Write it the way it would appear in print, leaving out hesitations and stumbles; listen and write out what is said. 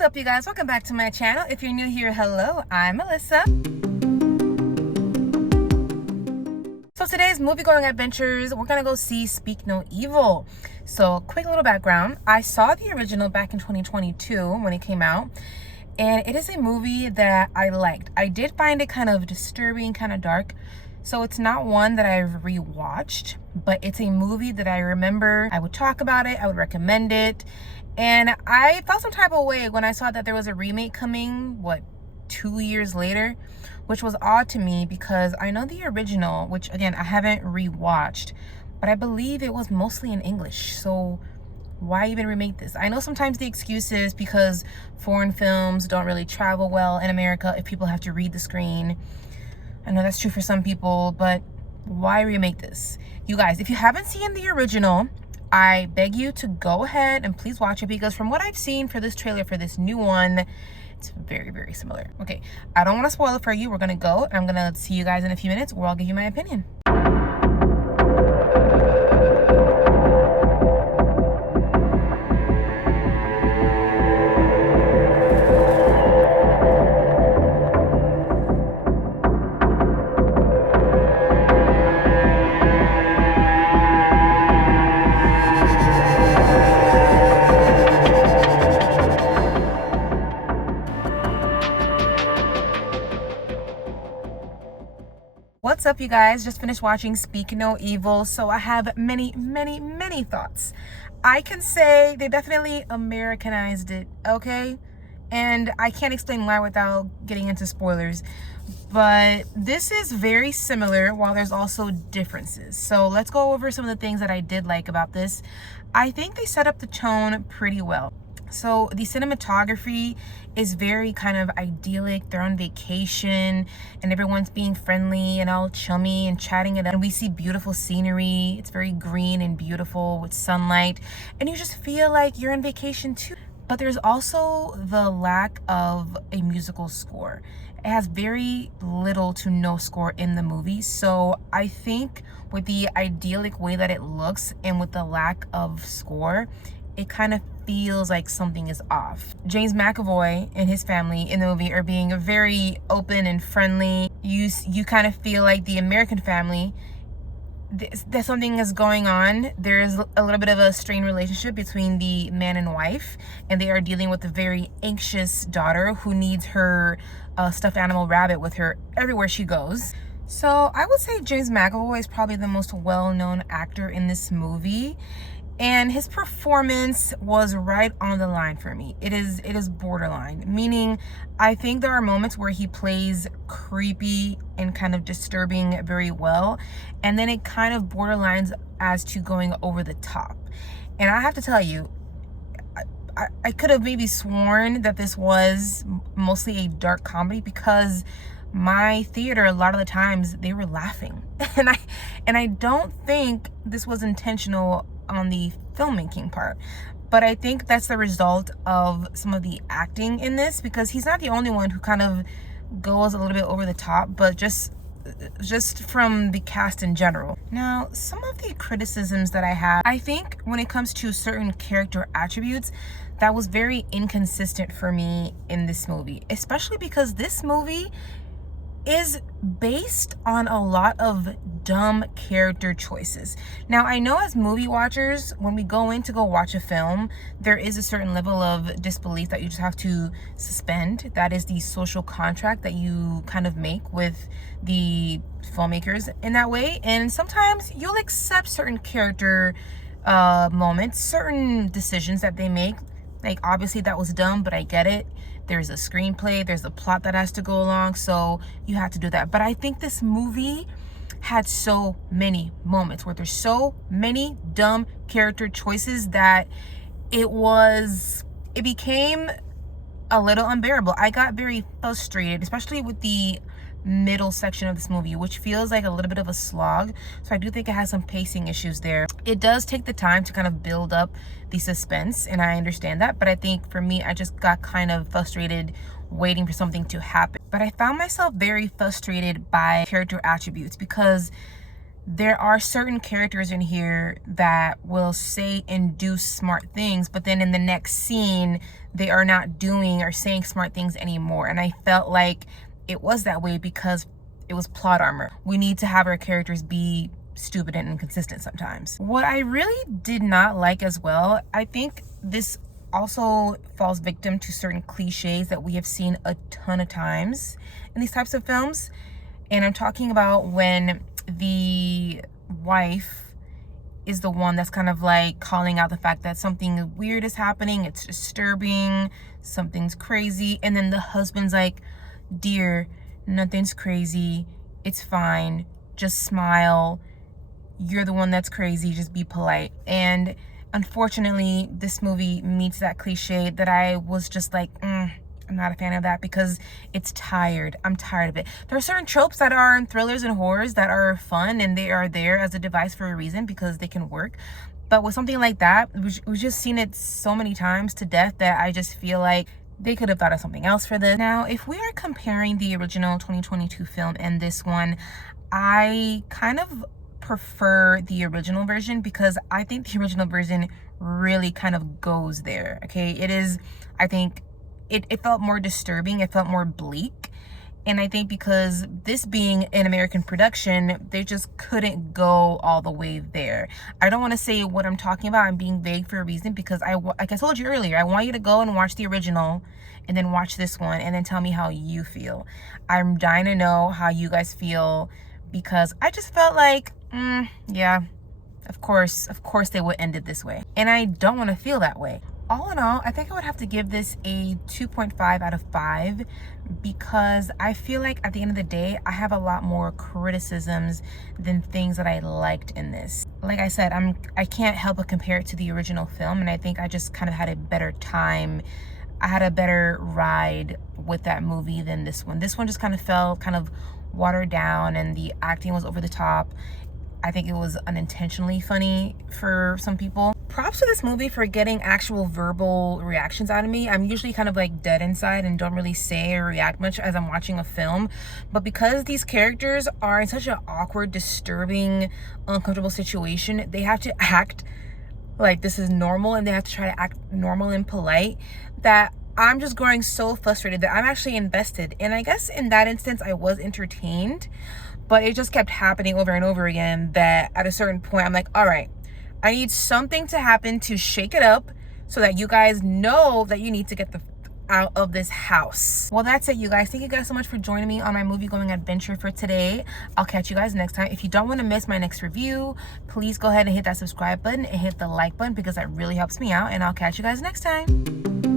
What's up, you guys? Welcome back to my channel. If you're new here, hello, I'm Melissa. So today's movie-going adventures, we're gonna go see Speak No Evil. So quick little background. I saw the original back in 2022 when it came out, and it is a movie that I liked. I did find it kind of disturbing, kind of dark. So it's not one that I've rewatched, but it's a movie that I remember I would talk about it, I would recommend it. And I felt some type of way when I saw that there was a remake coming, 2 years later, which was odd to me because I know the original, which again, I haven't rewatched, but I believe it was mostly in English. So why even remake this? I know sometimes the excuse is because foreign films don't really travel well in America if people have to read the screen. I know that's true for some people, but why remake this? You guys, if you haven't seen the original, I beg you to go ahead and please watch it, because from what I've seen for this trailer for this new one, it's very, very similar. Okay, I don't want to spoil it for you. We're gonna go. I'm gonna see you guys in a few minutes where I'll give you my opinion. What's up, you guys? Just finished watching Speak No Evil, so I have many, many, many thoughts. I can say they definitely Americanized it, okay? And I can't explain why without getting into spoilers, but this is very similar while there's also differences. So let's go over some of the things that I did like about this. I think they set up the tone pretty well. So the cinematography is very kind of idyllic. They're on vacation and everyone's being friendly and all chummy and chatting it up. And we see beautiful scenery. It's very green and beautiful with sunlight. And you just feel like you're on vacation too. But there's also the lack of a musical score. It has very little to no score in the movie. So I think with the idyllic way that it looks and with the lack of score, it kind of feels like something is off. James McAvoy and his family in the movie are being very open and friendly. You kind of feel like the American family, there's something is going on. There's a little bit of a strained relationship between the man and wife, and they are dealing with a very anxious daughter who needs her stuffed animal rabbit with her everywhere she goes. So I would say James McAvoy is probably the most well-known actor in this movie. And his performance was right on the line for me. It is borderline, meaning I think there are moments where he plays creepy and kind of disturbing very well, and then it kind of borderlines as to going over the top. And I have to tell you, I could have maybe sworn that this was mostly a dark comedy, because my theater, a lot of the times they were laughing, and I don't think this was intentional on the filmmaking part, but I think that's the result of some of the acting in this, because he's not the only one who kind of goes a little bit over the top, but just from the cast in general. Now, some of the criticisms that I have, I think when it comes to certain character attributes, that was very inconsistent for me in this movie, especially because this movie is based on a lot of dumb character choices. Now, I know as movie watchers, when we go in to go watch a film, there is a certain level of disbelief that you just have to suspend. That is the social contract that you kind of make with the filmmakers in that way. And sometimes you'll accept certain character moments, certain decisions that they make. Like, obviously that was dumb, but I get it. There's a screenplay, there's a plot that has to go along, so you have to do that. But I think this movie had so many moments where there's so many dumb character choices that it became a little unbearable. I got very frustrated, especially with the middle section of this movie, which feels like a little bit of a slog. So I do think it has some pacing issues there. It does take the time to kind of build up the suspense, and I understand that, but I think for me, I just got kind of frustrated waiting for something to happen. But I found myself very frustrated by character attributes, because there are certain characters in here that will say and do smart things, but then in the next scene, they are not doing or saying smart things anymore. And I felt like it was that way because it was plot armor. We need to have our characters be stupid and inconsistent sometimes. What I really did not like as well, I think this also falls victim to certain cliches that we have seen a ton of times in these types of films. And I'm talking about when the wife is the one that's kind of like calling out the fact that something weird is happening, it's disturbing, something's crazy, and then the husband's like, dear, nothing's crazy, it's fine, just smile, you're the one that's crazy, just be polite. And unfortunately, this movie meets that cliche that I was just like, I'm not a fan of that because it's tired. I'm tired of it. There are certain tropes that are in thrillers and horrors that are fun, and they are there as a device for a reason because they can work. But with something like that, we've just seen it so many times to death that I just feel like they could have thought of something else for this. Now, if we are comparing the original 2022 film and this one, I kind of prefer the original version because I think the original version really kind of goes there. Okay, it is, I think, it felt more disturbing, it felt more bleak. And I think because this being an American production, they just couldn't go all the way there. I don't want to say what I'm talking about. I'm being vague for a reason because like I told you earlier, I want you to go and watch the original and then watch this one and then tell me how you feel. I'm dying to know how you guys feel because I just felt like, yeah, of course they would end it this way. And I don't want to feel that way. All in all, I think I would have to give this a 2.5 out of 5 because I feel like at the end of the day, I have a lot more criticisms than things that I liked in this. Like I said, I can't help but compare it to the original film, and I think I just kind of had a better time. I had a better ride with that movie than this one. This one just kind of felt kind of watered down and the acting was over the top. I think it was unintentionally funny for some people. Props to this movie for getting actual verbal reactions out of me. I'm usually kind of like dead inside and don't really say or react much as I'm watching a film. But because these characters are in such an awkward, disturbing, uncomfortable situation, they have to act like this is normal and they have to try to act normal and polite, that I'm just growing so frustrated that I'm actually invested. And I guess in that instance, I was entertained. But it just kept happening over and over again that at a certain point, I'm like, all right, I need something to happen to shake it up so that you guys know that you need to get out of this house. Well, that's it, you guys. Thank you guys so much for joining me on my movie going adventure for today. I'll catch you guys next time. If you don't want to miss my next review, please go ahead and hit that subscribe button and hit the like button because that really helps me out. And I'll catch you guys next time.